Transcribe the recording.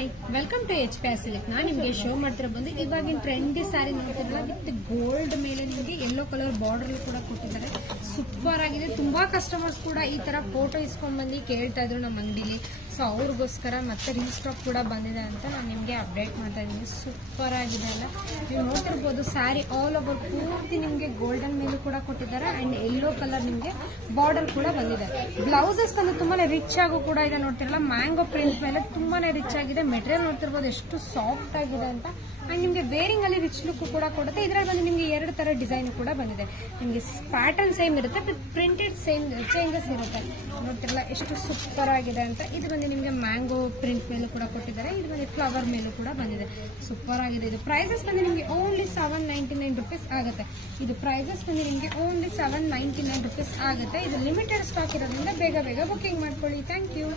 Hi welcome to H P Silk. ನಾನು ನಿಮಗೆ show ಮಾಡ್ತಿರೋ ಬಂದು ಇವಾಗಿನ ಟ್ರೆಂಡಿ ಸ್ಯಾರಿ ನೋಡ್ತಿರಲ್ಲ, ವಿತ್ ಗೋಲ್ಡ್ ಮೇಲೆ ನಿಮಗೆ ಯೆಲ್ಲೋ ಕಲರ್ ಬಾರ್ಡರ್ ಕೂಡ ಕೊಟ್ಟಿದ್ದಾರೆ. ಸೂಪರ್ ಆಗಿದೆ. ತುಂಬಾ ಕಸ್ಟಮರ್ಸ್ ಕೂಡ ಈ ತರ ಫೋಟೋ ಇಸ್ಕೊಂಡ್ ಬಂದು ಕೇಳ್ತಾ ಇದ್ರು ನಮ್ಮ ಅಂಗಡಿಲಿ. ಸೊ ಅವ್ರಿಗೋಸ್ಕರ ಮತ್ತೆ ರೀಸ್ಟಾಕ್ ಕೂಡ ಬಂದಿದೆ ಅಂತ ನಾನು ನಿಮಗೆ ಅಪ್ಡೇಟ್ ಮಾಡ್ತಾ ಇದ್ದೀನಿ. ಸೂಪರ್ ಆಗಿದೆ ಅಲ್ಲ, ನೀವು ನೋಡ್ತಿರ್ಬೋದು. ಸ್ಯಾರಿ ಆಲ್ ಓವರ್ ಪೂರ್ತಿ ನಿಮಗೆ ಗೋಲ್ಡನ್ ಮೇಲೂ ಕೂಡ ಕೊಟ್ಟಿದ್ದಾರೆ ಅಂಡ್ ಯೆಲ್ಲೋ ಕಲರ್ ನಿಮಗೆ ಬಾರ್ಡರ್ ಕೂಡ ಬಂದಿದೆ. ಬ್ಲೌಸಸ್ ಬಂದು ತುಂಬಾನೇ ರಿಚ್ ಆಗು ಕೂಡ ಇದೆ. ನೋಡ್ತಿರಲ್ಲ, ಮ್ಯಾಂಗೋ ಪ್ರಿಂಟ್ ಮೇಲೆ ತುಂಬಾನೇ ರಿಚ್ ಆಗಿದೆ. ಮೆಟೀರಿಯಲ್ ನೋಡ್ತಿರ್ಬೋದು ಎಷ್ಟು ಸಾಫ್ಟ್ ಆಗಿದೆ ಅಂತ. ಅಂಡ್ ನಿಮಗೆ ವೇರಿಂಗ್ ಅಲ್ಲಿ ರಿಚ್ ಲುಕ್ ಕೂಡ ಕೊಡುತ್ತೆ. ಇದರಲ್ಲಿ ಬಂದು ನಿಮಗೆ ಎರಡು ತರ ಡಿಸೈನ್ ಕೂಡ ಬಂದಿದೆ. ನಿಮಗೆ ಪ್ಯಾಟರ್ನ್ ಸೇಮ್ ಇರುತ್ತೆ, ವಿತ್ ಪ್ರಿಂಟೆಡ್ ಸೇಮ್ ಚೇಂಜಸ್ ಇರುತ್ತೆ. ನೋಡ್ತಿರಲ್ಲ ಎಷ್ಟು ಸೂಪರ್ ಆಗಿದೆ ಅಂತ. ಇದು ಬಂದು ನಿಮಗೆ ಮ್ಯಾಂಗೋ ಪ್ರಿಂಟ್ ಮೇಲೂ ಕೂಡ ಕೊಟ್ಟಿದ್ದಾರೆ. ಇದು ಬಂದು ಫ್ಲವರ್ ಮೇಲೂ ಕೂಡ ಬಂದಿದೆ. ಸೂಪರ್ ಆಗಿದೆ. ಇದು ಪ್ರೈಸಸ್ ಬಂದು ನಿಮಗೆ ಓನ್ಲಿ 799 rupees ಆಗುತ್ತೆ. ಇದು ಪ್ರೈಸಸ್ ಬಂದು ನಿಮಗೆ ಓನ್ಲಿ 799 rupees ಆಗುತ್ತೆ. ಇದು ಲಿಮಿಟೆಡ್ ಸ್ಟಾಕ್ ಇರೋದ್ರಿಂದ ಬೇಗ ಬೇಗ ಬುಕಿಂಗ್ ಮಾಡ್ಕೊಳ್ಳಿ. Thank you.